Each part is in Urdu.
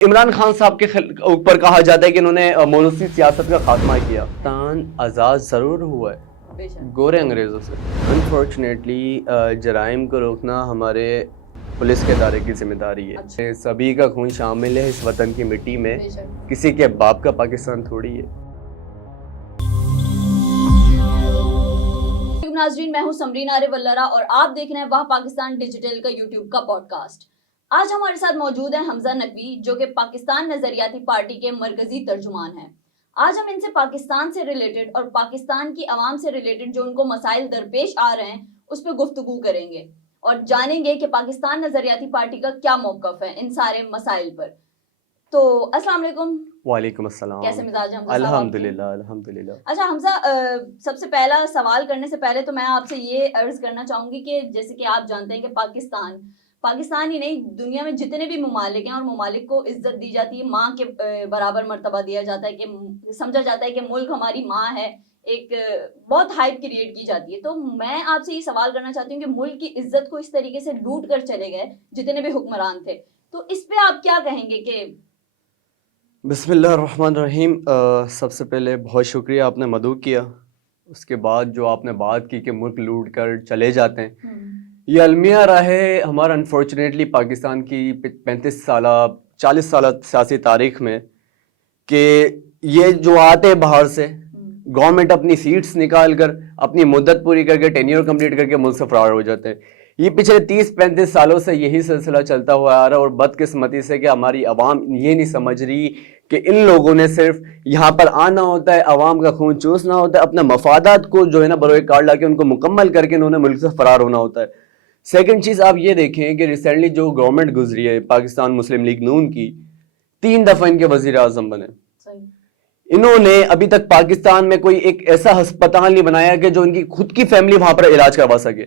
عمران خان صاحب کے اوپر کہا جاتا ہے کہ انہوں نے مونوسی سیاست کا خاتمہ کیا. پاکستان آزاد ضرور ہوا ہے گورے انگریزوں سے. انفارچونیٹلی جرائم کو روکنا ہمارے پولیس کے ادارے کی ذمہ داری ہے. سبھی کا خون شامل ہے اس وطن کی مٹی میں. کسی کے باپ کا پاکستان تھوڑی ہے. ناظرین، میں ہوں سمرین عارف ولرا اور آپ دیکھ رہے ہیں واہ پاکستان ڈیجیٹل کا یوٹیوب کا پوڈ کاسٹ. آج ہمارے ساتھ موجود ہیں حمزہ نقوی، جو کہ پاکستان نظریاتی پارٹی کے مرکزی ترجمان ہیں. آج ہم ان سے پاکستان سے ریلیٹڈ اور پاکستان کی عوام سے ریلیٹڈ جو ان کو مسائل درپیش آ رہے ہیں اس پہ گفتگو کریں گے اور جانیں گے کہ پاکستان نظریاتی پارٹی کا کیا موقف ہے ان سارے مسائل پر. تو السلام علیکم. وعلیکم السلام. کیسے مزاج ہیں؟ الحمدللہ الحمدللہ. اچھا حمزہ، سب سے پہلا سوال کرنے سے پہلے تو میں آپ سے یہ عرض کرنا چاہوں گی کہ جیسے کہ آپ جانتے ہیں کہ پاکستان ہی نہیں، دنیا میں جتنے بھی ممالک ہیں اور ممالک کو عزت دی جاتی ہے، ماں کے برابر مرتبہ دیا جاتا ہے، کہ سمجھا جاتا ہے کہ ملک ہماری ماں ہے، ایک بہت ہائپ کریٹ کی جاتی ہے. تو میں آپ سے یہ سوال کرنا چاہتی ہوں کہ ملک کی عزت کو اس طریقے سے لوٹ کر چلے گئے جتنے بھی حکمران تھے، تو اس پہ آپ کیا کہیں گے؟ کہ بسم اللہ الرحمن الرحیم. سب سے پہلے بہت شکریہ آپ نے مدعو کیا. اس کے بعد جو آپ نے بات کی کہ ملک لوٹ کر چلے جاتے ہیں، یہ المیہ رہا ہے ہمارا انفارچونیٹلی پاکستان کی 35 سالہ 40 سالہ سیاسی تاریخ میں، کہ یہ جو آتے باہر سے گورنمنٹ اپنی سیٹس نکال کر اپنی مدت پوری کر کے ٹینیور کمپلیٹ کر کے ملک سے فرار ہو جاتے ہیں. یہ پچھلے 30-35 سالوں سے یہی سلسلہ چلتا ہوا آ رہا ہے، اور بدقسمتی سے کہ ہماری عوام یہ نہیں سمجھ رہی کہ ان لوگوں نے صرف یہاں پر آنا ہوتا ہے، عوام کا خون چوسنا ہوتا ہے، اپنے مفادات کو جو ہے نا بروئے کار لا کے ان کو مکمل کر کے انہوں نے ملک سے فرار ہونا ہوتا ہے. سیکنڈ چیز آپ یہ دیکھیں کہ ریسنٹلی جو گورنمنٹ گزری ہے پاکستان مسلم لیگ نون کی، 3 دفعہ ان کے وزیر اعظم بنے. انہوں نے ابھی تک پاکستان میں کوئی ایک ایسا ہسپتال نہیں بنایا کہ جو ان کی خود کی فیملی وہاں پر علاج کروا سکے.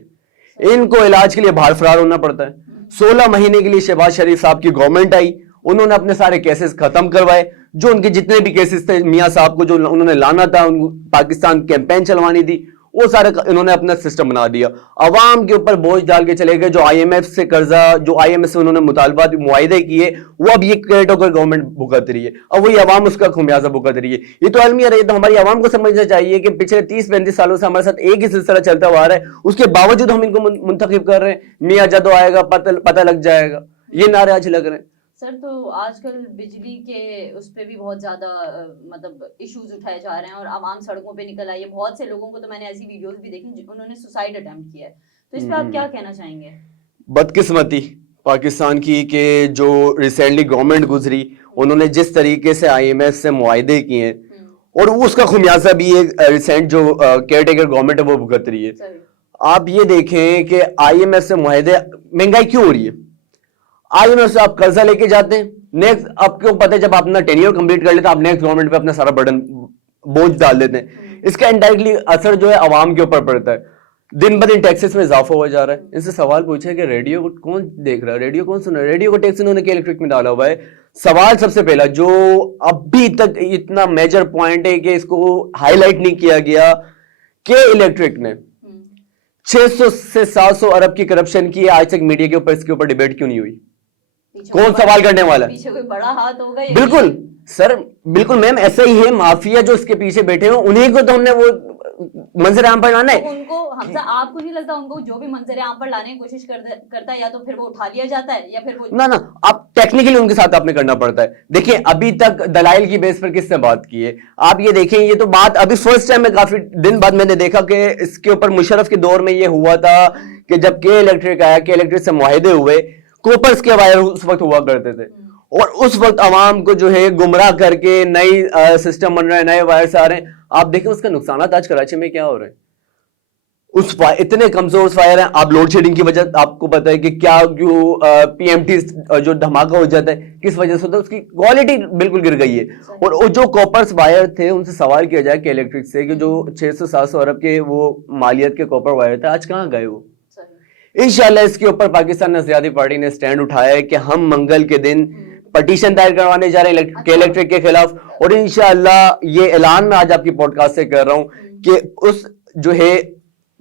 ان کو علاج کے لیے باہر فرار ہونا پڑتا ہے. 16 مہینے کے لیے شہباز شریف صاحب کی گورنمنٹ آئی، انہوں نے اپنے سارے کیسز ختم کروائے. جو ان کے جتنے بھی کیسز تھے میاں صاحب کو جو انہوں نے لانا تھا، ان کو پاکستان کیمپین چلوانی تھی، وہ سارے انہوں نے اپنا سسٹم بنا دیا. عوام کے اوپر بوجھ ڈال کے چلے گئے. جو آئی ایم ایف سے قرضہ، جو آئی ایم ایف سے انہوں نے مطالبات معاہدے کیے، وہ اب یہ کیئرٹیکر گورنمنٹ بھگت رہی ہے، اور وہی عوام اس کا خمیازہ بھگت رہی ہے. یہ تو المیہ رہی. تو ہماری عوام کو سمجھنا چاہیے کہ پچھلے 30-35 سالوں سے ہمارے ساتھ ایک ہی سلسلہ چلتا ہوا آ رہا ہے، اس کے باوجود ہم ان کو منتخب کر رہے ہیں. میاں جدو آئے گا پتہ لگ جائے گا، یہ نعرے آج لگ رہے ہیں. سر، تو آج کل بجلی کے اس پہ بھی بہت زیادہ مطلب ایشوز اٹھائے جا رہے ہیں اور عوام سڑکوں پہ نکل آئی ہے. بہت سے لوگوں کو تو میں نے ایسی ویڈیوز بھی دیکھی جنہوں نے سوسائڈ اٹیمپٹ کیا ہے. تو اس پہ آپ کیا کہنا چاہیں گے؟ بدقسمتی پاکستان کی کہ جو ریسنٹلی گورنمنٹ گزری، انہوں نے جس طریقے سے آئی ایم ایف سے معاہدے کیے ہیں، اور اس کا خمیازہ بھی ایک ریسنٹ جو کیئر ٹیکر گورنمنٹ ہے وہ بھگت رہی ہے. آپ یہ دیکھیں کہ آئی ایم ایف سے معاہدے، مہنگائی کیوں ہو رہی ہے؟ آئی ایم ایف سے آپ قرضہ لے کے جاتے ہیں، نیکسٹ آپ کو پتہ ہے جب آپ اپنا ٹینیور کمپلیٹ کر لیتے ہیں، آپ نیکسٹ گورنمنٹ پہ اپنا سارا برڈن بوجھ ڈال دیتے ہیں. اس کا انڈائریکٹلی اثر جو ہے عوام کے اوپر پڑتا ہے. دن بدن ٹیکسز میں اضافہ ہوا جا رہا ہے. ان سے سوال پوچھے کہ ریڈیو کو کون دیکھ رہا ہے، ریڈیو کون سن رہا ہے؟ ریڈیو کو ٹیکس انہوں نے الیکٹرک میں ڈالا ہوا ہے. سوال سب سے پہلا جو ابھی تک اتنا میجر پوائنٹ ہے کہ اس کو ہائی لائٹ نہیں کیا گیا، کہ الیکٹرک نے 600 سے 700 ارب کی کرپشن کی ہے. آج تک میڈیا کے اوپر اس کے اوپر ڈیبیٹ کیوں نہیں ہوئی؟ کون سوال کرنے والا ہے؟ پیچھے کوئی بڑا ہاتھ ہوگا. بالکل سر، بالکل میم، ایسا ہی ہے. مافیا جو اس کے پیچھے بیٹھے ہوں انہیں کو تو ہم نے وہ منظر عام پر لانا ہے. ان کو حمزہ، آپ کو نہیں لگتا ان کو جو بھی منظر عام پر لانے کی کوشش کرتا ہے یا تو پھر وہ اٹھا لیا جاتا ہے یا پھر وہ نہ آپ ٹیکنیکلی ان کے ساتھ آپ نے کرنا پڑتا ہے. دیکھیں ابھی تک دلائل کی بیس پر کس نے بات کی ہے؟ آپ یہ دیکھیں، یہ تو بات ابھی فرسٹ ٹائم میں کافی دن بعد میں نے دیکھا کہ اس کے اوپر مشرف کے دور میں یہ ہوا تھا کہ جب کے الیکٹرک آیا، کے الیکٹرک سے معاہدے ہوئے، کوپرز کے وائر اس وقت ہوا کرتے تھے، اور اس وقت عوام کو جو ہے گمراہ کر کے نئی سسٹم بن رہے ہیں، نئے وائرس آ رہے ہیں. آپ دیکھیں اس کا نقصانات آج کراچی میں کیا ہو رہے ہیں. اس اتنے کمزور فائر ہیں. آپ لوڈ شیڈنگ کی وجہ آپ کو پتا ہے کہ کیا پی ایم ٹی جو دھماکہ ہو جاتا ہے کس وجہ سے ہوتا ہے، اس کی کوالٹی بالکل گر گئی ہے. اور جو کوپرز وائر تھے ان سے سوال کیا جائے کہ الیکٹرک سے کہ جو 600-700 ارب کے وہ مالیت کے کوپر وائر تھے آج کہاں گئے وہ؟ انشاءاللہ اس کے اوپر پاکستان نظریاتی پارٹی نے سٹینڈ اٹھایا ہے کہ ہم منگل کے دن پٹیشن دائر کروانے جا رہے ہیں کے الیکٹرک کے خلاف. اور انشاءاللہ یہ اعلان میں آج آپ کی پوڈ کاسٹ سے کر رہا ہوں کہ اس جو ہے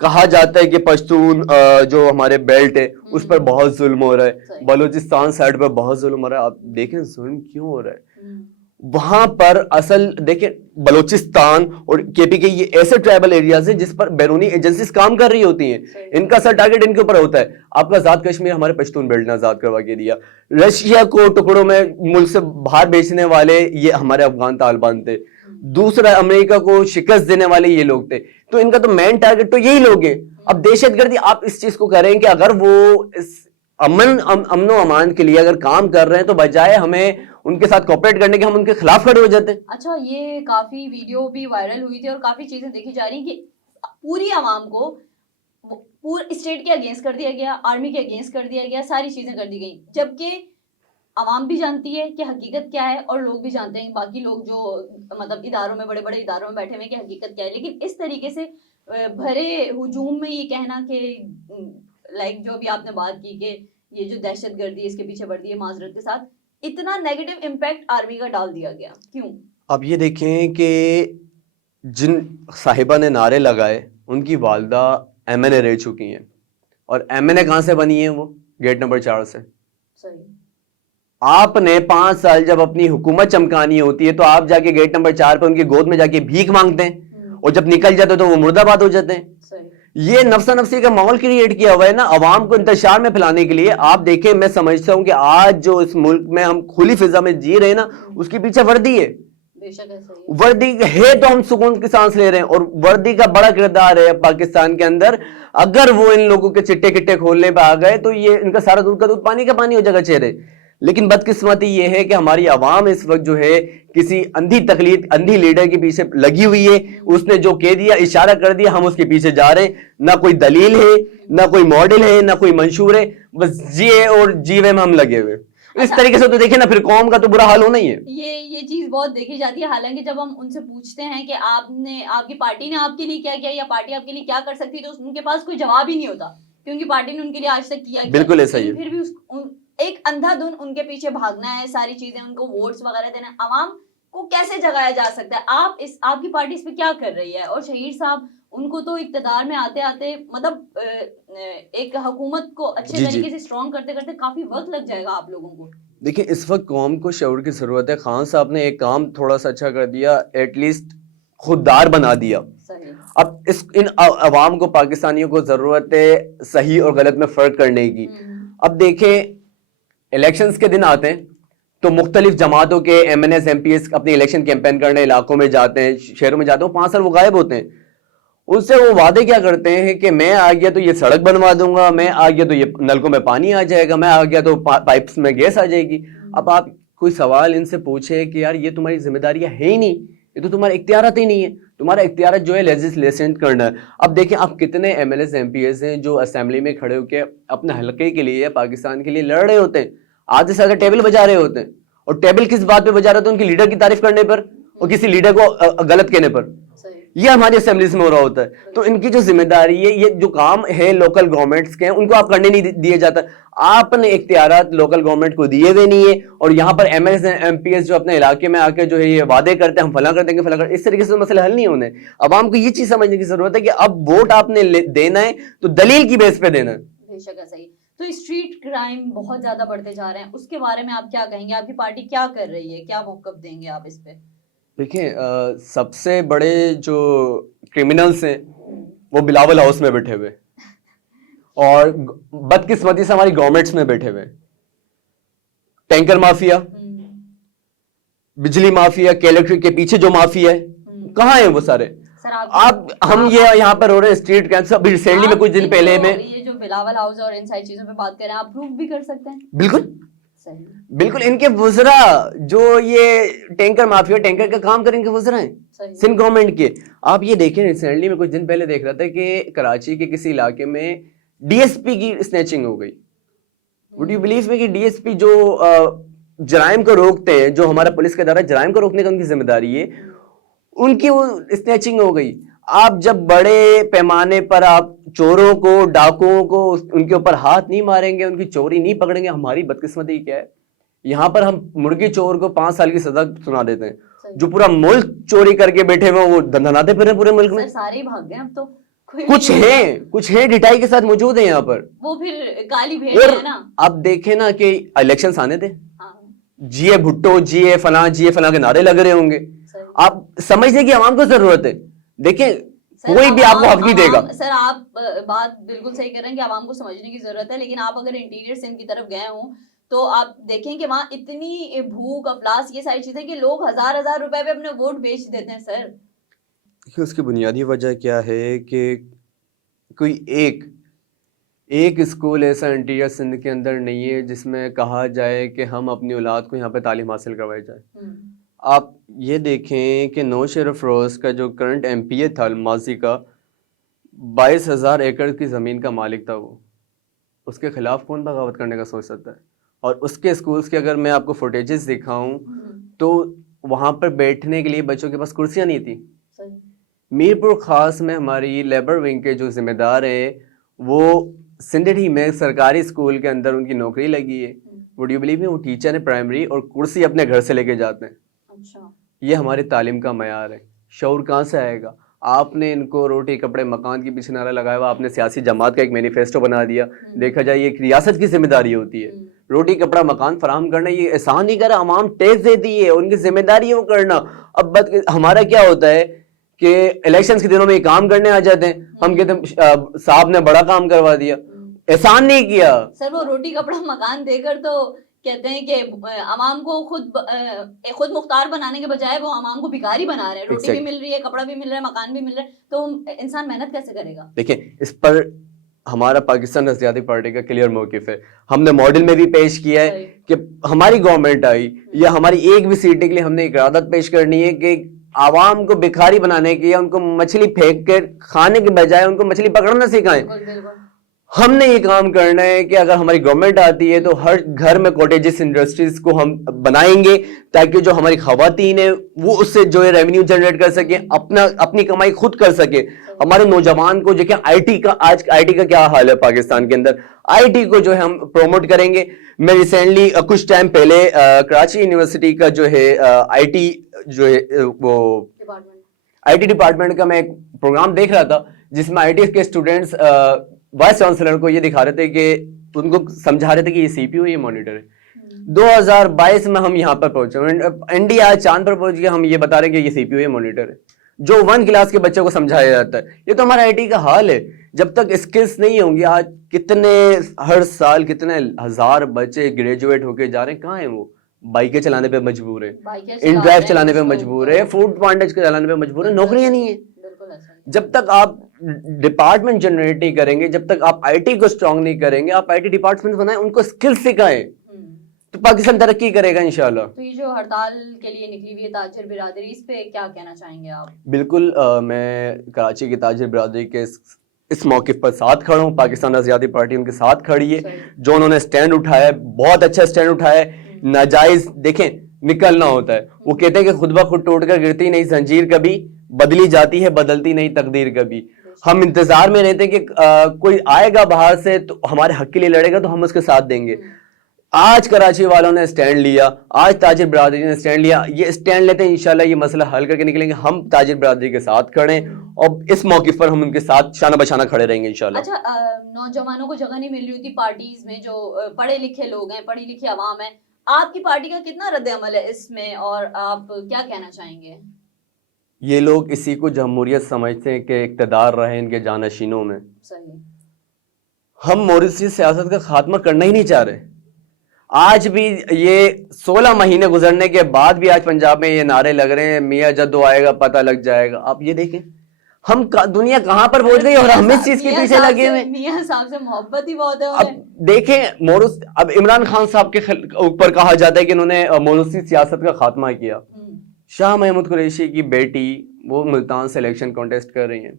کہا جاتا ہے کہ پشتون جو ہمارے بیلٹ ہے اس پر بہت ظلم ہو رہا ہے, بلوچستان سائڈ پر بہت ظلم ہو رہا ہے. آپ دیکھیں ظلم کیوں ہو رہا ہے وہاں پر. اصل دیکھیں بلوچستان اور کے پی کے یہ ایسے ٹرائبل ایریاز ہیں جس پر بیرونی ایجنسیز کام کر رہی ہوتی ہیں, ان کا سر ٹارگیٹ ان کے اوپر ہوتا ہے. آپ کا آزاد کشمیر ہمارے پشتون بیلٹ نے آزاد کروا کے دیا, رشیا کو ٹکڑوں میں ملک سے باہر بیچنے والے یہ ہمارے افغان طالبان تھے, دوسرا امریکہ کو شکست دینے والے یہ لوگ تھے. تو ان کا تو مین ٹارگیٹ تو یہی لوگ ہیں. اب دہشت گردی آپ اس چیز کو کریں کہ اگر وہ اس امن و امان کے لیے اگر کام کر رہے ہیں تو بجائے ہمیں ان کے ساتھ کوپریٹ کرنے کے ہم ان کے خلاف کھڑے ہو جاتے ہیں. اچھا, یہ کافی ویڈیو بھی وائرل ہوئی تھی اور کافی چیزیں دیکھی جا رہی ہیں کہ پوری عوام کو پورے اسٹیٹ کے اگینسٹ کر دیا گیا, آرمی کے اگینسٹ کر دیا گیا, ساری چیزیں کر دی گئی, جبکہ عوام بھی جانتی ہے کہ حقیقت کیا ہے اور لوگ بھی جانتے ہیں, باقی لوگ جو مطلب اداروں میں بڑے بڑے اداروں میں بیٹھے ہوئے کہ حقیقت کیا ہے. لیکن اس طریقے سے بھرے ہجوم میں یہ کہنا کہ لائک جو بھی آپ نے بات کی کہ یہ جو دہشت گردی ہے اس کے پیچھے بڑھتی ہے, معذرت کے ساتھ اتنا نیگیٹو امپیکٹ آرمی کا ڈال دیا گیا کیوں؟ اب یہ دیکھیں کہ جن صاحبہ نے نعرے لگائے ان کی والدہ ایم این اے رہ چکی ہیں, اور ایم این اے کہاں سے بنی ہے؟ وہ گیٹ نمبر 4 سے. صحیح. آپ نے 5 سال جب اپنی حکومت چمکانی ہوتی ہے تو آپ جا کے گیٹ نمبر 4 پہ ان کی گود میں جا کے بھیک مانگتے ہیں, اور جب نکل جاتے تو وہ مردہ باد ہو جاتے ہیں. یہ نفسا نفسی کا ماحول کریٹ کیا ہوا ہے نا عوام کو انتشار میں پھیلانے کے لیے. آپ دیکھیں, میں سمجھتا ہوں کہ آج جو اس ملک میں ہم کھلی فضا میں جی رہے ہیں نا اس کے پیچھے وردی ہے. وردی ہے تو ہم سکون کی سانس لے رہے ہیں, اور وردی کا بڑا کردار ہے پاکستان کے اندر. اگر وہ ان لوگوں کے چٹے کٹے کھولنے پہ آ گئے تو یہ ان کا سارا دودھ کا دودھ پانی کا پانی ہو جائے گا چہرے. لیکن بدقسمتی یہ ہے کہ ہماری عوام اس وقت جو ہے کسی اندھی تقلید, اندھی لیڈر کے پیچھے لگی ہوئی ہے. اس نے جو کہہ دیا, اشارہ کر دیا, ہم اس کے پیچھے جا رہے ہیں. نہ کوئی دلیل ہے, نہ کوئی ماڈل ہے, نہ کوئی منشور ہے, بس جیے اور جیوے میں ہم لگے ہوئے. اس طریقے سے تو دیکھیں نا پھر قوم کا تو برا حال ہونا ہی ہے. یہ چیز بہت دیکھی جاتی ہے. حالانکہ جب ہم ان سے پوچھتے ہیں کہ آپ کی پارٹی نے آپ کے لیے کیا کیا یا پارٹی آپ کے لیے کیا کر سکتی, تو ان کے پاس کوئی جواب ہی نہیں ہوتا کہ ان کی پارٹی نے ان کے لیے آج تک کیا. بالکل ایسا ہی ہے. پھر بھی ایک اندھا دھن ان کے پیچھے بھاگنا ہے, ساری چیزیں ان کو ووٹس وغیرہ دینا. عوام کو کیسے جگایا جا سکتا ہے؟ آپ کی پارٹی اس پہ کیا کر رہی ہے؟ اور شہیر صاحب ان کو تو اقتدار میں آتے آتے مطلب ایک حکومت کو اچھے طریقے سے اسٹرانگ کرتے کرتے کافی وقت لگ جائے گا آپ لوگوں کو. دیکھیں اس وقت قوم کو شعور کی ضرورت ہے. خان صاحب نے ایک کام تھوڑا سا اچھا کر دیا, ایٹ لیسٹ خوددار بنا دیا. اب ان عوام کو, پاکستانیوں کو ضرورت ہے صحیح اور غلط میں فرق کرنے کی. اب دیکھیں الیکشنز کے دن آتے ہیں تو مختلف جماعتوں کے MNAs, M P S اپنی الیکشن کیمپین کرنے علاقوں میں جاتے ہیں, شہروں میں جاتے ہیں. 5 سال وہ غائب ہوتے ہیں. اس سے وہ وعدے کیا کرتے ہیں کہ میں آ گیا تو یہ سڑک بنوا دوں گا, میں آ گیا تو یہ نلکوں میں پانی آ جائے گا, میں آ گیا تو پائپس میں گیس آ جائے گی. اب آپ کوئی سوال ان سے پوچھے کہ یار یہ تمہاری ذمہ داریاں ہے ہی نہیں, یہ تو تمہارے اختیارات ہی نہیں ہے. تمہارا اختیارات جو ہے لیجسلیشن کرنا ہے. اب دیکھیں آپ کتنے MLAs, M P S ہیں جو اسمبلی میں کھڑے ہو کے اپنے حلقے کے لیے, پاکستان کے لیے لڑ رہے ہوتے ہیں. آدھے سے زیادہ ٹیبل بجا رہے ہوتے ہیں, اور ٹیبل کس بات پہ بجا رہے ہوتے ہیں؟ ان کی لیڈر کی تعریف کرنے پر اور کسی لیڈر کو غلط کہنے پر. یہ ہماری اسمبلیز میں ہو رہا ہوتا ہے. تو ان کی جو ذمہ داری ہے, یہ جو کام ہے لوکل گورنمنٹس کے ہیں, ان کو آپ کرنے نہیں دیے جاتا. آپ نے اختیارات لوکل گورنمنٹ کو دیے ہوئے نہیں ہے, اور یہاں پر M S M P S جو اپنے علاقے میں آ کے جو ہے یہ وعدے کرتے ہیں ہم فلاں کر دیں گے فلاں کر. اس طریقے سے مسئلہ حل نہیں ہونے. عوام کو یہ چیز سمجھنے کی ضرورت ہے کہ اب ووٹ آپ نے دینا ہے تو دلیل کی بیس پہ دینا ہے. بے شک ایسا ہی. تو اسٹریٹ کرائم بہت زیادہ بڑھتے جا رہے ہیں, اس کے بارے میں آپ کیا کہیں گے؟ آپ کی پارٹی کیا کر رہی ہے, کیا موقف دیں گے آپ اس پہ؟ دیکھیں سب سے بڑے جو کرمنلز ہیں وہ بلاول ہاؤس میں بیٹھے ہوئے, اور بدقسمتی سے ہماری گورنمنٹس میں بیٹھے ہوئے. ٹینکر مافیا, بجلی مافیا, کیلیکٹرک کے پیچھے جو مافیا ہے, کہاں ہیں وہ سارے؟ آپ ہم یہ یہاں پر ہو رہے ہیں اسٹریٹ کرائم. ابھی ریسنٹلی میں کچھ دن پہلے میں یہ جو بلاول ہاؤس اور ان ساری چیزوں پہ بات کر رہے ہیں, آپ پروف بھی کر سکتے ہیں. بالکل بالکل. ان کے وزراء جو یہ ٹینکر مافیا, ٹینکر کا کام کریں گے وزراء ہیں سندھ گورنمنٹ کے. آپ یہ دیکھیں ریسنٹلی میں کچھ دن پہلے دیکھ رہا تھا کہ کراچی کے کسی علاقے میں ڈی ایس پی کی اسنیچنگ ہو گئی. وڈ یو بلیو میں کہ ڈی ایس پی جو جرائم کو روکتے ہیں, جو ہمارا پولیس کا ادارہ جرائم کو روکنے کا ان کی ذمہ داری ہے, ان کی وہ اسنیچنگ ہو گئی. آپ جب بڑے پیمانے پر آپ چوروں کو, ڈاکوؤں کو ان کے اوپر ہاتھ نہیں ماریں گے, ان کی چوری نہیں پکڑیں گے, ہماری بدقسمتی کیا ہے یہاں پر ہم مرغی چور کو 5 سال کی سزا سنا دیتے ہیں, جو پورا ملک چوری کر کے بیٹھے ہوئے وہ دندناتے پھرے پورے ملک میں. سارے بھاگ گئے اب تو. کچھ ہیں ڈٹائی کے ساتھ موجود ہیں یہاں پر. وہ پھر کالی بھیڑ اور ہے نا. آپ دیکھیں نا کہ الیکشنز آنے تھے, ہاں جی اے بھٹو, جی اے فلاں کے نعرے لگ رہے ہوں گے. آپ سمجھنے کی عوام کو ضرورت ہے. دیکھیں کوئی بھی آپ کو حق نہیں دے گا. سر آپ بات بالکل صحیح کر رہے ہیں کہ عوام کو سمجھنے کی ضرورت ہے, لیکن آپ اگر انٹیریئر سندھ کی طرف گئے ہوں تو آپ دیکھیں کہ وہاں اتنی بھوک افلاس یہ ساری چیزیں کہ لوگ ہزار روپے پہ اپنے ووٹ بیچ دیتے ہیں سر. اس کی بنیادی وجہ کیا ہے کہ کوئی ایک اسکول ایسا انٹیریئر سندھ کے اندر نہیں ہے جس میں کہا جائے کہ ہم اپنی اولاد کو یہاں پہ تعلیم حاصل کروائی جائے. آپ یہ دیکھیں کہ نوشہر افروز کا جو کرنٹ ایم پی اے تھا ماضی کا, 22,000 ایکڑ کی زمین کا مالک تھا وہ. اس کے خلاف کون بغاوت کرنے کا سوچ سکتا ہے؟ اور اس کے اسکولز کے اگر میں آپ کو فوٹیجز دکھاؤں تو وہاں پر بیٹھنے کے لیے بچوں کے پاس کرسیاں نہیں تھیں. میرپور خاص میں ہماری لیبر ونگ کے جو ذمہ دار ہیں وہ سندھڑی میں سرکاری اسکول کے اندر ان کی نوکری لگی ہے. وڈ یو بلیو می, وہ ٹیچر ہے پرائمری اور کرسی اپنے گھر سے لے کے جاتے ہیں. یہ ہماری تعلیم کا معیار ہے. شعور کہاں سے آئے گا؟ آپ نے ان کو روٹی کپڑے مکان کے پیچھے نعرہ لگایا ہوا, آپ نے سیاسی جماعت کا ایک مینیفیسٹو بنا دیا. دیکھا جائے یہ ایک ریاست کی ذمہ داری ہوتی ہے روٹی کپڑا مکان فراہم کرنا. یہ احسان نہیں کرا, عوام ٹیکس دیتی ہے, ان کی ذمہ داری ہے وہ کرنا. اب ہمارا کیا ہوتا ہے کہ الیکشنز کے دنوں میں یہ کام کرنے آ جاتے ہیں, ہم کہتے ہیں صاحب نے بڑا کام کروا دیا. احسان نہیں کیا سر. وہ روٹی کپڑا مکان دے کر تو کہتے ہیں کہ عوام کو خود مختار بنانے کے بجائے وہ عوام کو بھکاری بنا رہے ہیں. روٹی بھی مل رہی ہے, کپڑا بھی مل رہا ہے, مکان بھی مل رہا ہے, تو انسان محنت کیسے کرے گا؟ دیکھیں اس پر ہمارا پاکستان نظریاتی پارٹی کا کلیئر موقف ہے. ہم نے ماڈل میں بھی پیش کیا ہے کہ ہماری گورنمنٹ آئی یا ہماری ایک بھی سیٹیں کے لیے ہم نے ایک قرارداد پیش کرنی ہے کہ عوام کو بھکاری بنانے کی یا ان کو مچھلی پھینک کے کھانے کے بجائے ان کو مچھلی پکڑنا سکھائیں. ہم نے یہ کام کرنا ہے کہ اگر ہماری گورنمنٹ آتی ہے تو ہر گھر میں کوٹیجز انڈسٹریز کو ہم بنائیں گے تاکہ جو ہماری خواتین ہیں وہ اس سے جو ہے ریونیو جنریٹ کر سکیں, اپنی کمائی خود کر سکے. ہمارے نوجوان کو جو کہ آج آئی ٹی کا کیا حال ہے پاکستان کے اندر, آئی ٹی کو جو ہے ہم پروموٹ کریں گے. میں ریسنٹلی کچھ ٹائم پہلے کراچی یونیورسٹی کا جو ہے آئی ٹی جو ہے وہ آئی ٹی ڈپارٹمنٹ کا میں ایک پروگرام دیکھ رہا تھا جس میں آئی ٹی کے اسٹوڈنٹس وائس چانسلر کو یہ دکھا رہے تھے کہ ان کو سمجھا رہے تھے کہ یہ سی پی یو یہ مانیٹر ہے. 2022 میں ہم یہاں پر پہنچے, انڈیا آج چاند پر پہنچ گیا, ہم یہ بتا رہے ہیں کہ یہ سی پی یو یہ مانیٹر ہے جو 1 کلاس کے بچوں کو سمجھایا جاتا ہے. یہ تو ہمارا آئی ٹی کا حال ہے. جب تک اسکلز نہیں ہوں گی, آج ہر سال کتنے ہزار بچے گریجویٹ ہو کے جا رہے ہیں, کہاں ہیں وہ؟ بائکیں چلانے پہ مجبور ہے, ان ڈرائیو چلانے پہ مجبور ہے, فوڈ پانڈا چلانے پہ مجبور ہے, نوکریاں نہیں ہیں. جب تک آپ ڈپارٹمنٹ جنریٹ نہیں کریں گے, جب تک آپ آئی ٹی کو اسٹرانگ نہیں کریں گے, آپ آئی ٹی ڈپارٹمنٹ بنائیں, ان کو اسکل سکھائیں, تو پاکستان ترقی کرے گا انشاءاللہ. تو یہ جو ہڑتال کے لیے نکلی ہوئی ہے تاجر برادری, اس پہ کیا کہنا چاہیں گے آپ؟ بالکل, میں کراچی کی تاجر برادری کے اس موقف پر ساتھ کھڑا ہوں. پاکستان آزادی پارٹی ان کے ساتھ کھڑی ہے. جو انہوں نے سٹینڈ اٹھایا ہے, بہت اچھا سٹینڈ اٹھایا ہے. ناجائز دیکھیں نکلنا ہوتا ہے, وہ کہتے ہیں کہ خود بخود ٹوٹ کر گرتی نہیں زنجیر, کبھی بدلی جاتی ہے بدلتی نہیں تقدیر کبھی. ہم انتظار میں رہتے ہیں کہ کوئی آئے گا باہر سے تو ہمارے حق کے لیے لڑے گا تو ہم اس کے ساتھ دیں گے. آج کراچی والوں نے سٹینڈ لیا, آج تاجر برادری نے سٹینڈ لیا, یہ سٹینڈ لیتے ہیں انشاءاللہ یہ مسئلہ حل کر کے نکلیں گے. ہم تاجر برادری کے ساتھ کھڑے ہیں اور اس موقف پر ہم ان کے ساتھ شانہ بشانہ کھڑے رہیں گے انشاءاللہ. اچھا, نوجوانوں کو جگہ نہیں مل رہی ہوتی پارٹیز میں, جو پڑھے لکھے لوگ ہیں, پڑھی لکھی عوام ہے, آپ کی پارٹی کا کتنا رد عمل ہے اس میں, اور آپ کیا کہنا چاہیں گے؟ یہ لوگ اسی کو جمہوریت سمجھتے ہیں کہ اقتدار رہے ان کے جانشینوں میں. ہم موروثی سیاست کا خاتمہ کرنا ہی نہیں چاہ رہے. آج بھی یہ 16 مہینے گزرنے کے بعد بھی آج پنجاب میں یہ نعرے لگ رہے ہیں, میاں جدو آئے گا پتہ لگ جائے گا. آپ یہ دیکھیں ہم دنیا کہاں پر پہنچ گئی اور ہم اس چیز کے پیچھے لگے ہوئے. میاں صاحب سے محبت ہی بہت ہے. اب دیکھیں اب عمران خان صاحب کے اوپر کہا جاتا ہے کہ انہوں نے موروثی سیاست کا خاتمہ کیا. شاہ محمود قریشی کی بیٹی وہ ملتان سے الیکشن کانٹیسٹ کر رہی ہیں.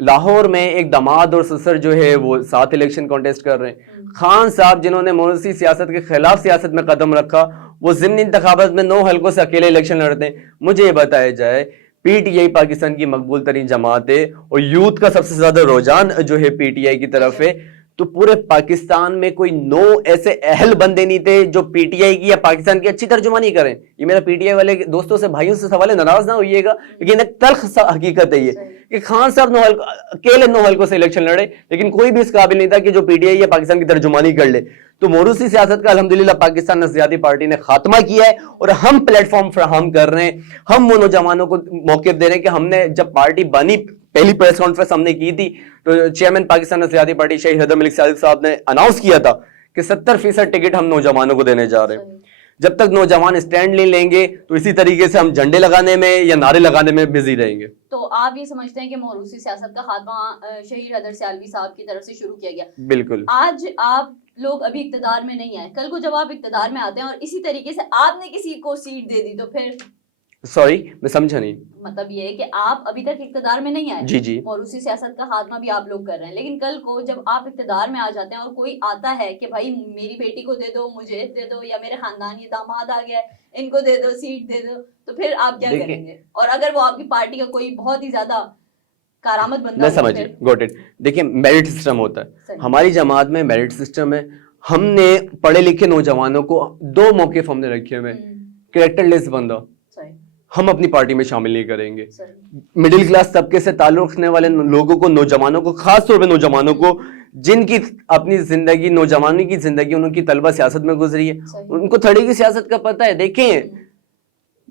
لاہور میں ایک داماد اور سسر جو ہے وہ ساتھ الیکشن کانٹیسٹ کر رہے ہیں. خان صاحب جنہوں نے موروثی سیاست کے خلاف سیاست میں قدم رکھا, وہ ضمنی انتخابات میں 9 حلقوں سے اکیلے الیکشن لڑتے ہیں. مجھے یہ بتایا جائے, پی ٹی آئی پاکستان کی مقبول ترین جماعت ہے اور یوتھ کا سب سے زیادہ رجحان جو ہے پی ٹی آئی کی طرف ہے, تو پورے پاکستان میں کوئی 9 ایسے اہل بندے نہیں تھے جو پی ٹی آئی کی یا پاکستان کی اچھی ترجمانی کریں. یہ میرا پی ٹی آئی والے دوستوں سے بھائیوں سے سوال ہے, ناراض نہ ہوئیے گا, لیکن ایک تلخ حقیقت ہے یہ کہ خان صاحب اکیلے 9 حلقوں سے الیکشن لڑے, لیکن کوئی بھی اس قابل نہیں تھا کہ جو پی ٹی آئی یا پاکستان کی ترجمانی کر لے. تو موروثی سیاست کا الحمدللہ پاکستان نظریاتی پارٹی نے خاتمہ کیا ہے, اور ہم پلیٹ فارم فراہم کر رہے ہیں. ہم وہ نوجوانوں کو موقف دے رہے ہیں کہ ہم نے جب پارٹی بنی, پہلی پریس کانفرنس ہم نے کی تھی, تو چیئرمین پاکستان نظریاتی پارٹی شہید حیدر ملک صادق صاحب نے اناؤنس کیا تھا کہ 70% ٹکٹ ہم نوجوانوں کو دینے جا رہے ہیں. جب تک نوجوان اسٹینڈ نہیں لیں گے تو اسی طریقے سے ہم جھنڈے لگانے میں یا نعرے لگانے میں بزی رہیں گے. تو آپ یہ سمجھتے ہیں کہ موروثی سیاست کا خاتمہ شہید حیدر سیالوی صاحب کی طرف سے شروع کیا گیا؟ بالکل. آج آپ لوگ ابھی اقتدار میں نہیں آئے, کل کو جب آپ اقتدار میں آتے ہیں اور اسی طریقے سے آپ نے کسی کو سیٹ دے دی تو پھر؟ سوری میں سمجھا نہیں. مطلب یہ ہے کہ آپ ابھی تک اقتدار میں نہیں آئے, جی موروثی سیاست کا خاتمہ بھی آپ لوگ کر رہے ہیں, لیکن کل کو جب آپ اقتدار میں آ جاتے ہیں اور کوئی آتا ہے کہ بھائی میری بیٹی کو دے دو, مجھے دے دو, یا میرے خاندان یہ داماد آ گیا ہے ان کو دے دو, سیٹ دے دو, تو پھر آپ کیا کریں گے؟ اور اگر وہ آپ کی پارٹی کا کوئی بہت ہی زیادہ کارآمد بندہ, میں سمجھ گوٹ اٹ. دیکھیں میرٹ سسٹم ہوتا ہے, ہماری جماعت میں میرٹ سسٹم ہے. ہم نے پڑھے لکھے نوجوانوں کو 2 موقف ہم نے رکھے ہوئے, کریکٹر لیس بندہ ہم اپنی پارٹی میں شامل نہیں کریں گے. مڈل کلاس طبقے سے تعلق رکھنے والے لوگوں کو, نوجوانوں کو, خاص طور پہ نوجوانوں کو جن کی اپنی زندگی, نوجوانی کی زندگی ان کی طلبہ سیاست میں گزری ہے, ان کو تھڑی کی سیاست کا پتہ ہے. دیکھیں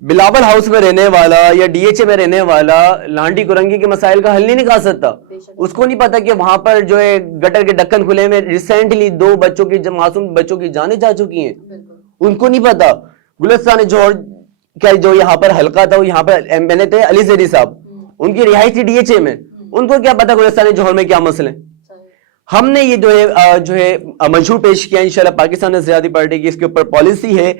بلاول ہاؤس میں رہنے والا یا ڈی ایچ اے میں رہنے والا لانڈی کرنگی کے مسائل کا حل نہیں نکال سکتا. اس کو نہیں پتا کہ وہاں پر جو ہے گٹر کے ڈکن کھلے میں ریسنٹلی 2 بچوں کی, معصوم بچوں کی جانیں جا چکی ہیں. ان کو نہیں پتا. گلستان جوہر کیا جو یہاں پر حلقہ تھا, وہ یہاں پر ایم این اے تھے علی زیدی صاحب, ان کی رہائش تھی ڈی ایچ اے میں, ان کو کیا پتا گلستان جوہر میں کیا مسئلے. ہم نے یہ جو ہے منشور پیش کیا انشاءاللہ پاکستان نظریاتی پارٹی کی, اس کے اوپر پالیسی ہے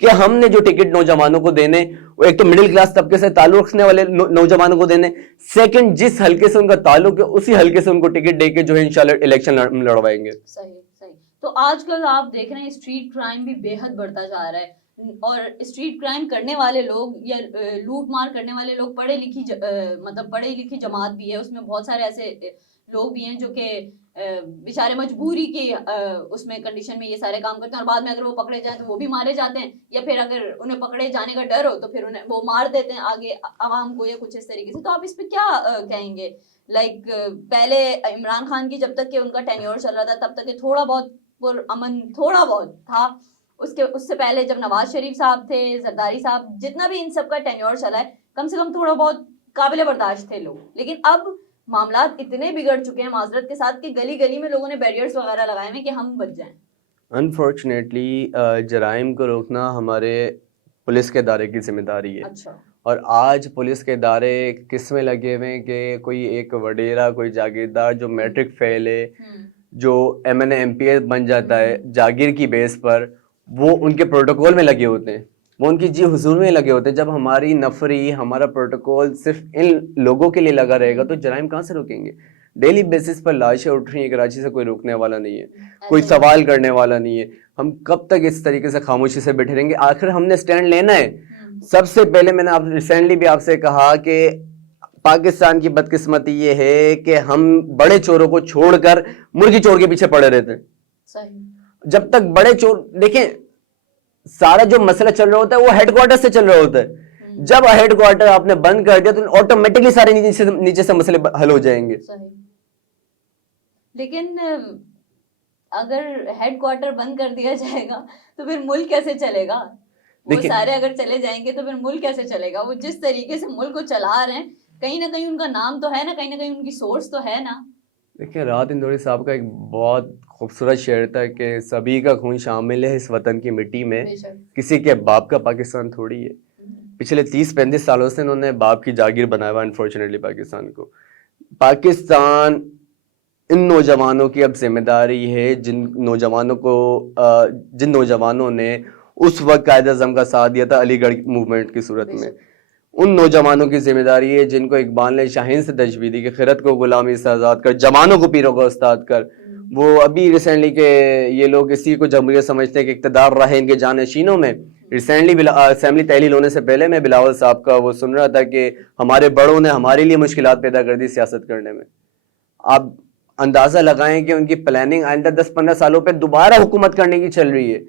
کہ ہم نے جو ٹکٹ نوجوانوں کو دینے, وہ ایک تو مڈل کلاس طبقے سے تعلق رکھنے والے نوجوانوں کو دینے, سیکنڈ جس حلقے سے ان کا تعلق ہے اسی حلقے سے ان کو ٹکٹ دے کے جو ہے انشاءاللہ الیکشن لڑوائیں گے. صحیح. تو آج کل آپ دیکھ رہے ہیں اسٹریٹ کرائم بھی بے حد بڑھتا جا رہا ہے, اور اسٹریٹ کرائم کرنے والے لوگ یا لوٹ مار کرنے والے لوگ پڑھے لکھی جماعت بھی ہے, اس میں بہت سارے ایسے لوگ بھی ہیں جو کہ بیچارے مجبوری کی اس میں کنڈیشن میں یہ سارے کام کرتے ہیں, اور بعد میں اگر وہ پکڑے جائیں تو وہ بھی مارے جاتے ہیں, یا پھر اگر انہیں پکڑے جانے کا ڈر ہو تو پھر انہیں وہ مار دیتے ہیں آگے عوام کو, یا کچھ اس طریقے سے. تو آپ اس پہ کیا کہیں گے؟ لائک پہلے عمران خان کی جب تک کہ ان کا ٹینیور چل رہا تھا تب تک کہ تھوڑا بہت پر امن تھوڑا بہت تھا, اس سے پہلے جب نواز شریف صاحب تھے, زرداری صاحب, جتنا بھی ان سب کا ٹینیور چلا ہے کم سے کم تھوڑا بہت قابل برداشت تھے لوگ. لیکن اب معاملات اتنے بگڑ چکے ہیں معذرت کے ساتھ کہ گلی گلی میں لوگوں نے بیریئرز وغیرہ لگائے ہیں کہ ہم بچ جائیں. انفارچونیٹلی جرائم کو روکنا ہمارے پولیس کے ادارے کی ذمہ داری ہے. اچھا. اور آج پولیس کے ادارے کس میں لگے ہوئے ہیں کہ کوئی ایک وڈیرا, کوئی جاگیردار جو میٹرک فیل ہے, جو M N A M P S بن جاتا ہے جاگیر کی بیس پر, وہ ان کے پروٹوکول میں لگے ہوتے ہیں, وہ ان کی جی حضور میں لگے ہوتے ہیں. جب ہماری نفری, ہمارا پروٹوکول صرف ان لوگوں کے لیے لگا رہے گا تو جرائم کہاں سے روکیں گے؟ ڈیلی بیسس پر لاشیں اٹھ رہی ہیں کراچی سے, کوئی روکنے والا نہیں ہے, کوئی سوال کرنے والا نہیں ہے. ہم کب تک اس طریقے سے خاموشی سے بیٹھے رہیں گے؟ آخر ہم نے سٹینڈ لینا ہے. سب سے پہلے میں نے ریسنٹلی بھی آپ سے کہا کہ پاکستان کی بدقسمتی یہ ہے کہ ہم بڑے چوروں کو چھوڑ کر مرغی چور کے پیچھے پڑے رہتے ہیں. جب تک بڑے چور, دیکھیں سارا جو مسئلہ چل رہا ہوتا ہے وہ ہیڈ کوارٹر سے چل رہا ہوتا ہے. جب ہیڈ کوارٹر آپ نے بند کر دیا تو آٹومیٹکلی سارے نیچے سے مسئلے حل ہو جائیں گے. لیکن اگر ہیڈ کوارٹر بند کر دیا جائے گا تو پھر ملک کیسے چلے گا؟ وہ سارے اگر چلے جائیں گے تو پھر ملک کیسے چلے گا؟ وہ جس طریقے سے ملک کو چلا رہے ہیں, کہیں نہ کہیں ان کا نام تو ہے نا, کہیں نہ کہیں ان کی سورس تو ہے نا. دیکھیں رات اندوری صاحب کا ایک بہت خوبصورت شعر تھا کہ سبھی کا خون شامل ہے اس وطن کی مٹی میں, کسی کے باپ کا پاکستان تھوڑی ہے. پچھلے 30-35 سالوں سے انہوں نے باپ کی جاگیر بنایا ہوا انفارچونیٹلی پاکستان کو. پاکستان ان نوجوانوں کی اب ذمہ داری ہے جن نوجوانوں نے اس وقت قائد اعظم کا ساتھ دیا تھا علی گڑھ موومنٹ کی صورت میں. ان نوجوانوں کی ذمہ داری ہے جن کو اقبال نے شاہین سے تشبیہ دی کہ خرد کو غلامی سے آزاد کر, جوانوں کو پیروں کو استاد کر. وہ ابھی ریسنٹلی کہ یہ لوگ اسی کو جمہوریت سمجھتے ہیں کہ اقتدار رہے ان کے جانشینوں میں. ریسنٹلی اسمبلی تحلیل ہونے سے پہلے میں بلاول صاحب کا وہ سن رہا تھا کہ ہمارے بڑوں نے ہمارے لیے مشکلات پیدا کر دی سیاست کرنے میں. آپ اندازہ لگائیں کہ ان کی پلاننگ آئندہ 10-15 سالوں پہ دوبارہ حکومت کرنے کی چل رہی ہے.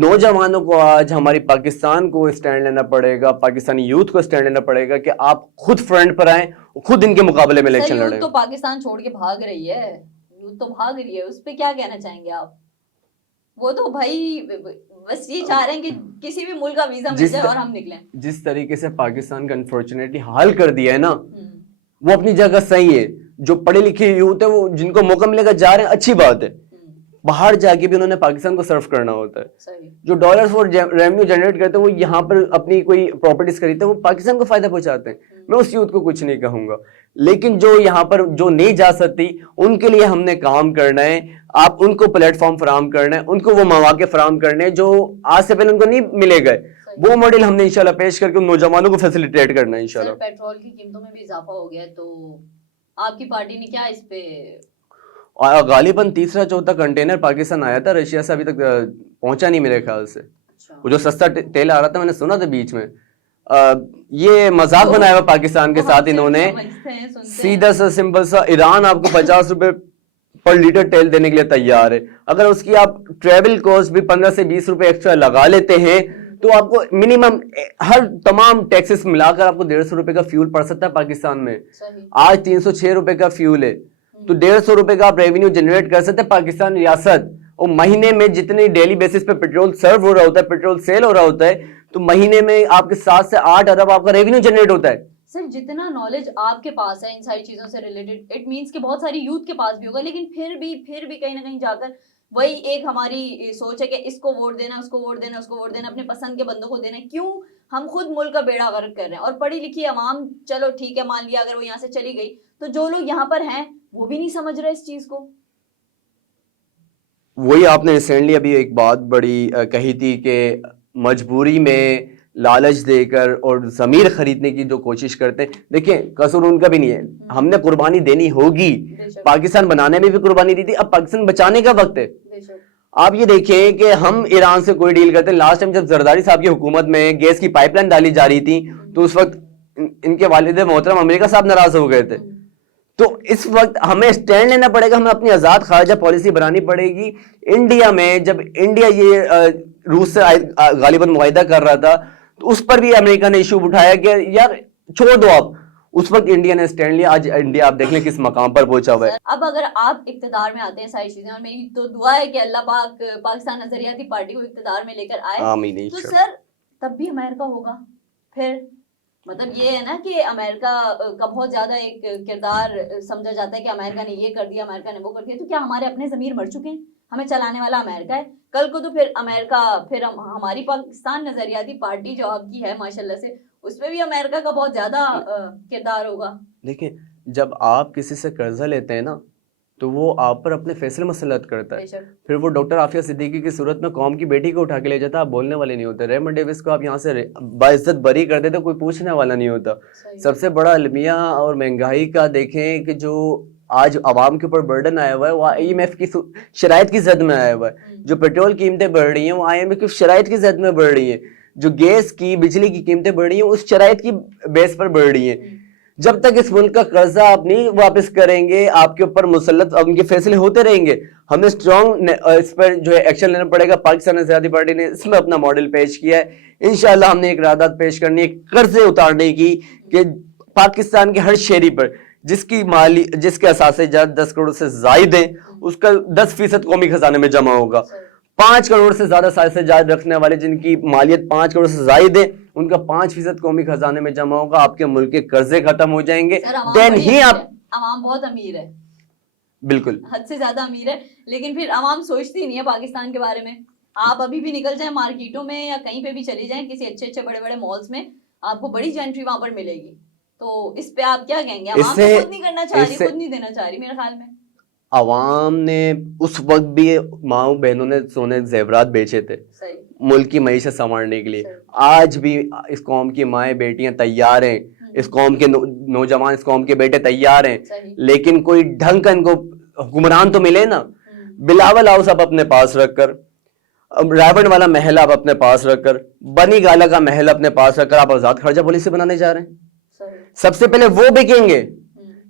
نوجوانوں کو آج ہماری پاکستان کو اسٹینڈ لینا پڑے گا, پاکستانی یوتھ کو اسٹینڈ لینا پڑے گا کہ آپ خود فرنٹ پر آئیں, خود ان کے مقابلے میں الیکشن لڑیں. تو پاکستان چھوڑ کے بھاگ رہی ہے, یوتھ تو بھاگ رہی ہے, اس پہ کیا کہنا چاہیں گے آپ؟ وہ تو بھائی بس یہ چاہ رہے ہیں کہ کسی بھی ملک کا ویزا مل جائے اور ہم نکلیں. جس طریقے سے پاکستان کا انفارچونیٹلی حال کر دیا ہے نا, وہ اپنی جگہ صحیح ہے. جو پڑھے لکھے یوتھ ہے وہ جن کو موقع ملے گا جا رہے ہیں, اچھی بات ہے. باہر جا کے بھی انہوں نے پاکستان کو سرف کرنا ہوتا ہے. جو ڈالرز اور ریونیو جنریٹ کرتے ہیں وہ یہاں پر اپنی کوئی پراپرٹیز خریدتے ہیں, وہ پاکستان کو فائدہ پہنچاتے ہیں. میں اس یوتھ کو کچھ نہیں کہوں گا, لیکن جو یہاں پر جو نہیں جا سکتی ان کے لیے ہم نے کام کرنا ہے. آپ ان کو پلیٹ فارم فراہم کرنا ہے, ان کو وہ مواقع فراہم کرنے ہیں جو آج سے پہلے ان کو نہیں ملے گئے. وہ ماڈل ہم نے انشاءاللہ پیش کر کے ان نوجوانوں کو فیسیلیٹیٹ کرنا ہے انشاءاللہ. پیٹرول کی قیمتوں میں بھی اضافہ ہو گیا ہے, تو آپ کی پارٹی نے کیا اس پہ؟ غالباً تیسرا چوتھا کنٹینر پاکستان آیا تھا رشیا سے, ابھی تک پہنچا نہیں میرے خیال سے. وہ جو سستا تیل آ رہا تھا میں نے سنا تھا بیچ میں, یہ مذاق بنایا ہوا پاکستان کے ساتھ انہوں نے. سیدھا سا سمپل سا, ایران آپ کو 50 روپے پر لیٹر تیل دینے کے لیے تیار ہے. اگر اس کی آپ ٹریول کاسٹ بھی 15 سے 20 روپے ایکسٹرا لگا لیتے ہیں تو آپ کو منیمم ہر تمام ٹیکسز ملا کر آپ کو 150 روپے کا فیول پڑ سکتا ہے پاکستان میں. آج 306 روپے کا فیول ہے, تو 150 روپے کا آپ ریونیو جنریٹ کر سکتے ہیں پاکستان ریاست. اور مہینے میں جتنے ڈیلی بیسس پہ پیٹرول سرو ہو رہا ہوتا ہے, پیٹرول سیل ہو رہا ہوتا ہے, تو مہینے میں آپ کے 7 سے 8 ارب آپ کا ریونیو جنریٹ ہوتا ہے. سر جتنا نالج آپ کے پاس ہے ان ساری چیزوں سے ریلیٹڈ, اٹ مینس کہ بہت ساری یوتھ کے پاس بھی ہوگا, لیکن پھر بھی کہیں نہ کہیں جا کر وہی ایک ہماری سوچ ہے کہ اس کو ووٹ دینا, اس کو ووٹ دینا, اس کو ووٹ دینا, اپنے پسند کے بندوں کو دینا. کیوں ہم خود ملک کا بیڑا غرق کر رہے ہیں, اور پڑھی لکھی عوام چلو ٹھیک ہے مان لیا اگر وہ یہاں سے چلی گئی, تو جو لوگ یہاں پر ہیں وہ بھی نہیں سمجھ رہے اس چیز کو. وہی آپ نے ریسنٹلی ابھی ایک بات بڑی کہی تھی کہ مجبوری میں لالچ دے کر اور ضمیر خریدنے کی جو کوشش کرتے ہیں. دیکھیں قصور ان کا بھی نہیں ہے, ہم نے قربانی دینی ہوگی. پاکستان بنانے میں بھی قربانی دی تھی, اب پاکستان بچانے کا وقت ہے. آپ یہ دیکھیں کہ ہم ایران سے کوئی ڈیل کرتے ہیں. لاسٹ ٹائم جب زرداری صاحب کی حکومت میں گیس کی پائپ لائن ڈالی جا رہی تھی تو اس وقت ان کے والد محترم امریکہ صاحب ناراض ہو گئے تھے. تو اس وقت ہمیں اسٹینڈ لینا پڑے گا, ہمیں اپنی آزاد خارجہ پالیسی بنانی پڑے گی. انڈیا میں جب انڈیا یہ روس سے غالباً معاہدہ کر رہا تھا تو اس پر بھی امریکہ نے ایشو اٹھایا کہ یار چھوڑ دو آپ. اس وقت انڈیا نے اسٹینڈ لیا. آج انڈیا آپ دیکھ لیں کس مقام پر پہنچا ہوا ہے. اب اگر آپ اقتدار میں آتے ہیں ساری چیزیں, اور میری تو دعا ہے کہ اللہ پاک پاکستان نظریاتی پارٹی کو اقتدار میں لے کر آئے, آمین. تو سر تب بھی امریکہ ہوگا. پھر مطلب یہ ہے نا کہ امریکہ کا بہت زیادہ ایک کردار سمجھا جاتا ہے کہ امریکہ نے یہ کر دیا, امریکہ نے وہ کر دیا. تو کیا ہمارے اپنے ضمیر مر چکے ہیں؟ ہمیں چلانے والا امریکہ ہے. کل کو تو پھر امریکہ, پھر ہماری پاکستان نظریاتی پارٹی جو آپ کی ہے ماشاءاللہ سے, اس پہ بھی امریکہ کا بہت زیادہ کردار ہوگا. دیکھیں جب آپ کسی سے قرضہ لیتے ہیں نا تو وہ آپ پر اپنے فیصلے مسلط کرتا ہے. پھر وہ ڈاکٹر عافیہ صدیقی کی صورت میں قوم کی بیٹی کو اٹھا کے لے جاتا, آپ بولنے والے نہیں ہوتے. ریمنڈ ڈیوس کو آپ یہاں سے باعزت بری کر دیتے, کوئی پوچھنے والا نہیں ہوتا. سب سے بڑا المیہ اور مہنگائی کا دیکھیں کہ جو آج عوام کے اوپر برڈن آیا ہوا ہے وہ آئی ایم ایف کی شرائط کی زد میں آیا ہوا ہے. جو پیٹرول قیمتیں بڑھ رہی ہیں وہ آئی ایم ایف کی شرائط کی زد میں بڑھ رہی ہیں. جو گیس کی بجلی کی قیمتیں بڑھ رہی ہیں اس شرائط کی بیس پر بڑھ رہی ہیں. جب تک اس ملک کا قرضہ آپ نہیں واپس کریں گے, آپ کے اوپر مسلط ان کے فیصلے ہوتے رہیں گے. ہمیں اسٹرانگ اس پر جو ہے ایکشن لینا پڑے گا. پاکستان نظریاتی پارٹی نے اس میں اپنا ماڈل پیش کیا ہے. انشاءاللہ ہم نے ایک قرارداد پیش کرنی ہے قرضے اتارنے کی, کہ پاکستان کے ہر شہری پر جس کے اثاثے جات 10 کروڑ سے زائد ہیں اس کا 10% قومی خزانے میں جمع ہوگا. 5 کروڑ سے زیادہ اثاثے جات رکھنے والے جن کی مالیت 5 کروڑ سے زائد ہے ان کا 5% قومی خزانے میں جمع ہوگا. آپ کے ملک کے قرضے ختم ہو جائیں گے. دین ہی آپ, عوام بہت امیر ہے, بالکل حد سے زیادہ امیر ہے, لیکن پھر عوام سوچتی نہیں ہے پاکستان کے بارے میں. آپ ابھی بھی نکل جائیں مارکیٹوں میں یا کہیں پہ بھی چلی جائیں, کسی اچھے بڑے بڑے مالز میں, آپ کو بڑی جینٹری وہاں پر ملے گی. تو اس پہ آپ کیا کہیں گے؟ عوام خود نہیں کرنا چاہ رہی, خود نہیں دینا چاہ رہی میرے خیال میں. عوام نے اس وقت بھی ماؤں بہنوں نے سونے زیورات بیچے تھے ملک کی معیشت سنوارنے کے لیے. آج بھی اس قوم کی مائیں بیٹیاں تیار ہیں, اس قوم کے نوجوان, اس قوم کے بیٹے تیار ہیں, لیکن کوئی ڈھنگ کا ان کو حکمران تو ملے نا. بلاول ہاؤس آپ اپنے پاس رکھ کر, رائبن والا محل آپ اپنے پاس رکھ کر, بنی گالا کا محل اپنے پاس رکھ کر آپ آزاد خارجہ پالیسی بنانے جا رہے ہیں. سب سے پہلے وہ بکیں گے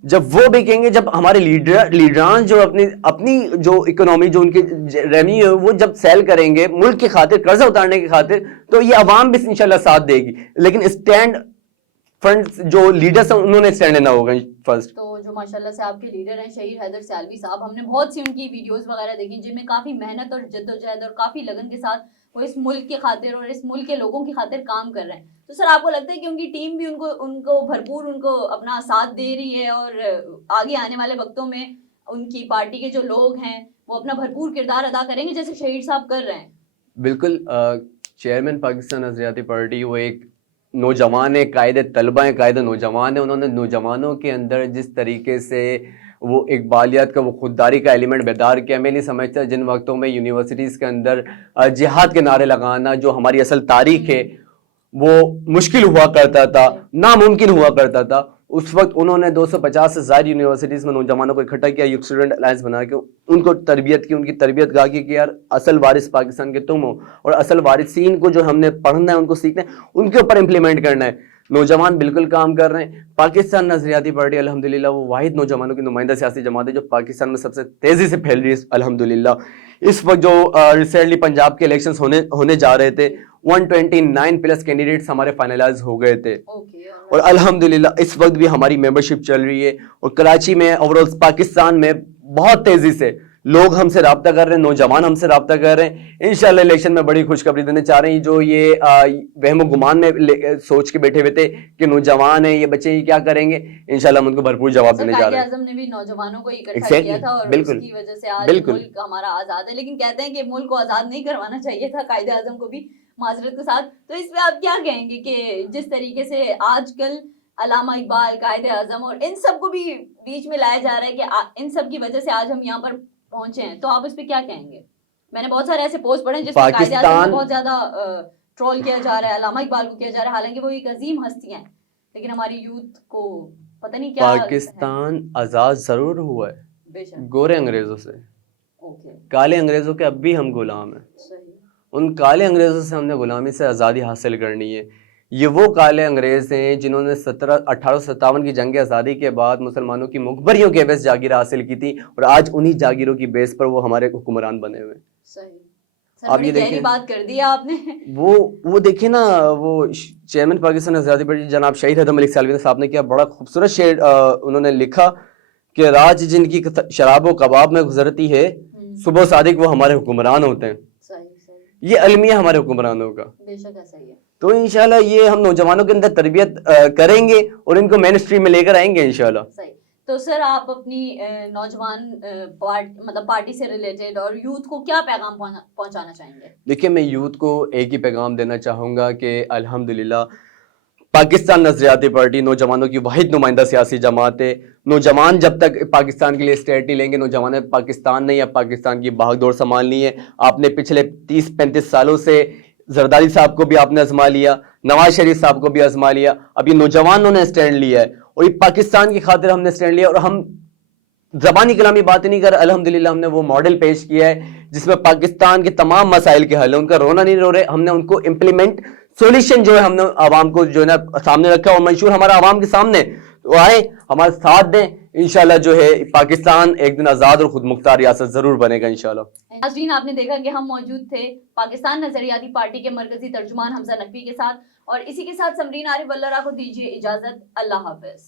جب وہ بکیں گے, جب ہمارے لیڈران جو اپنی جو اکنامی جو ان کی ریونیو ہے وہ جب سیل کریں گے ملک کی خاطر, قرضہ اتارنے کی خاطر, تو یہ عوام بھی انشاءاللہ ساتھ دے گی. لیکن اسٹینڈ فرنٹ جو لیڈرز ہیں انہوں نے اسٹینڈ لینا ہوگا فرسٹ. تو جو ماشاءاللہ سے آپ کے لیڈر ہیں شہید حیدر سیالوی صاحب, ہم نے بہت سی ان کی ویڈیوز وغیرہ دیکھی جن میں کافی محنت اور جدوجہد اور کافی لگن کے ساتھ وہ اس ملک کی خاطر اور اس ملک کے لوگوں کی خاطر کام کر رہے ہیں. تو سر آپ کو لگتا ہے کہ ان کی ٹیم بھی ان کو بھرپور ان کو اپنا ساتھ دے رہی ہے, اور آگے آنے والے وقتوں میں ان کی پارٹی کے جو لوگ ہیں وہ اپنا بھرپور کردار ادا کریں گے جیسے شہید صاحب کر رہے ہیں؟ بالکل. چیئرمین پاکستان نظریاتی پارٹی وہ ایک نوجوان ہے, قائد طلبہ ہیں, قائد نوجوان ہیں. انہوں نے نوجوانوں کے اندر جس طریقے سے وہ اقبالیت کا, وہ خودداری کا ایلیمنٹ بیدار کیا. میں نہیں سمجھتا جن وقتوں میں یونیورسٹیز کے اندر جہاد کے نعرے لگانا جو ہماری اصل تاریخ ہے وہ مشکل ہوا کرتا تھا, ناممکن ہوا کرتا تھا, اس وقت انہوں نے 250 سے زائد یونیورسٹیز میں نوجوانوں کو اکٹھا کیا, یوتھ اسٹوڈنٹ الائنس بنا کے ان کو تربیت کی, ان کی تربیت گاہ کی کہ یار اصل وارث پاکستان کے تم ہو, اور اصل وارثین کو جو ہم نے پڑھنا ہے, ان کو سیکھنا ہے, ان کے اوپر امپلیمنٹ کرنا ہے. نوجوان بالکل کام کر رہے ہیں. پاکستان نظریاتی پارٹی الحمدللہ وہ واحد نوجوانوں کی نمائندہ سیاسی جماعت ہے جو پاکستان میں سب سے تیزی سے پھیل رہی ہے الحمدللہ. اس وقت جو ریسنٹلی پنجاب کے الیکشنز ہونے جا رہے تھے 129 پلس کینڈیڈیٹس ہمارے فائنلائز ہو گئے تھے, اور الحمدللہ اس وقت بھی ہماری ممبرشپ چل رہی ہے. اور کراچی میں اوور آل پاکستان میں بہت تیزی سے لوگ ہم سے رابطہ کر رہے ہیں, نوجوان ہم سے رابطہ کر رہے ہیں. انشاءاللہ الیکشن میں بڑی خوشخبری دینے چاہ رہے ہیں. جو یہ وہم و گمان میں سوچ کے بیٹھے ہوئے تھے کہ نوجوان ہیں یہ بچے یہ کیا کریں گے, انشاءاللہ ہم ان کو بھرپور جواب دینے جا رہے ہیں. اعظم نے بھی نوجوانوں کو اکٹھا کیا تھا اور اس کی وجہ سے آج ملک ہمارا آزاد ہے. لیکن کہتے ہیں کہ ملک کو آزاد نہیں کروانا چاہیے تھا قائد اعظم کو بھی, معذرت کے ساتھ. تو اس پہ آپ کیا کہیں گے کہ جس طریقے سے آج کل علامہ اقبال, قائد اعظم اور ان سب کو بھی بیچ میں لایا جا رہا ہے کہ ان سب کی وجہ سے آج ہم یہاں پر پہنچے ہیں, تو آپ اس پہ کیا کہیں گے؟ میں نے بہت سارے ایسے پوسٹ پڑھے جس میں قائد اعظم کو بہت زیادہ ٹرول کیا جا رہا ہے, علامہ اقبال کو کیا جا رہا ہے, حالانکہ وہ ایک عظیم ہستیاں ہیں, لیکن ہماری یوتھ کو پتہ نہیں کیا. پاکستان آزاد ضرور ہوا ہے بے شک گورے انگریزوں سے, کالے انگریزوں کے اب بھی ہم غلام ہیں. ان کالے انگریزوں سے ہم نے غلامی سے آزادی حاصل کرنی ہے. یہ وہ کالے انگریز ہیں جنہوں نے 1857 کی جنگ آزادی کے بعد مسلمانوں کی مقبریوں کے بیس جاگیر حاصل کی تھی, اور آج انہی جاگیروں کی بیس پر وہ ہمارے حکمران بنے ہوئے. آپ یہ دیکھیں بات کر دی آپ نے. وہ دیکھیں نا, وہ چیئرمین پاکستان آزادی پارٹی جناب شہید حیدر ملک سیالوی صاحب نے کیا بڑا خوبصورت شعر انہوں نے لکھا کہ راج جن کی شراب و کباب میں گزرتی ہے, صبح صادق وہ ہمارے حکمران ہوتے ہیں. یہ المیہ ہمارے حکمرانوں کا. بے شک ایسا ہی ہے. تو انشاءاللہ یہ ہم نوجوانوں کے اندر تربیت کریں گے اور ان کو مین اسٹریم میں لے کر آئیں گے انشاءاللہ. صحیح. تو سر آپ اپنی نوجوان مطلب پارٹی سے ریلیٹڈ اور یوتھ کو کیا پیغام پہنچانا چاہیں گے؟ دیکھیں میں یوتھ کو ایک ہی پیغام دینا چاہوں گا کہ الحمدللہ پاکستان نظریاتی پارٹی نوجوانوں کی واحد نمائندہ سیاسی جماعت ہے. نوجوان جب تک پاکستان کے لیے اسٹیٹ نہیں لیں گے, نوجوان پاکستان نہیں, اب پاکستان کی بھاگ دوڑ سنبھالنی ہے. آپ نے پچھلے 30-35 سالوں سے زرداری صاحب کو بھی آپ نے آزما لیا, نواز شریف صاحب کو بھی آزما لیا, اب یہ نوجوانوں نے اسٹینڈ لیا ہے, اور یہ پاکستان کی خاطر ہم نے اسٹینڈ لیا. اور ہم زبانی کلامی بات نہیں کر, الحمدللہ ہم نے وہ ماڈل پیش کیا ہے جس میں پاکستان کے تمام مسائل کے حل ہیں. ان کا رونا نہیں رو رہے, ہم نے ان کو امپلیمنٹ سولوشن جو ہے ہم نے عوام کو جو ہے نا سامنے رکھا, اور منشور ہمارا عوام کے سامنے, تو آئے ہمارا ساتھ دیں. انشاءاللہ جو ہے پاکستان ایک دن آزاد اور خود مختار ریاست ضرور بنے گا انشاءاللہ. ناظرین آپ نے دیکھا کہ ہم موجود تھے پاکستان نظریاتی پارٹی کے مرکزی ترجمان حمزہ نقوی کے ساتھ, اور اسی کے ساتھ سمرین عارف اللہ را کو دیجیے اجازت. اللہ حافظ.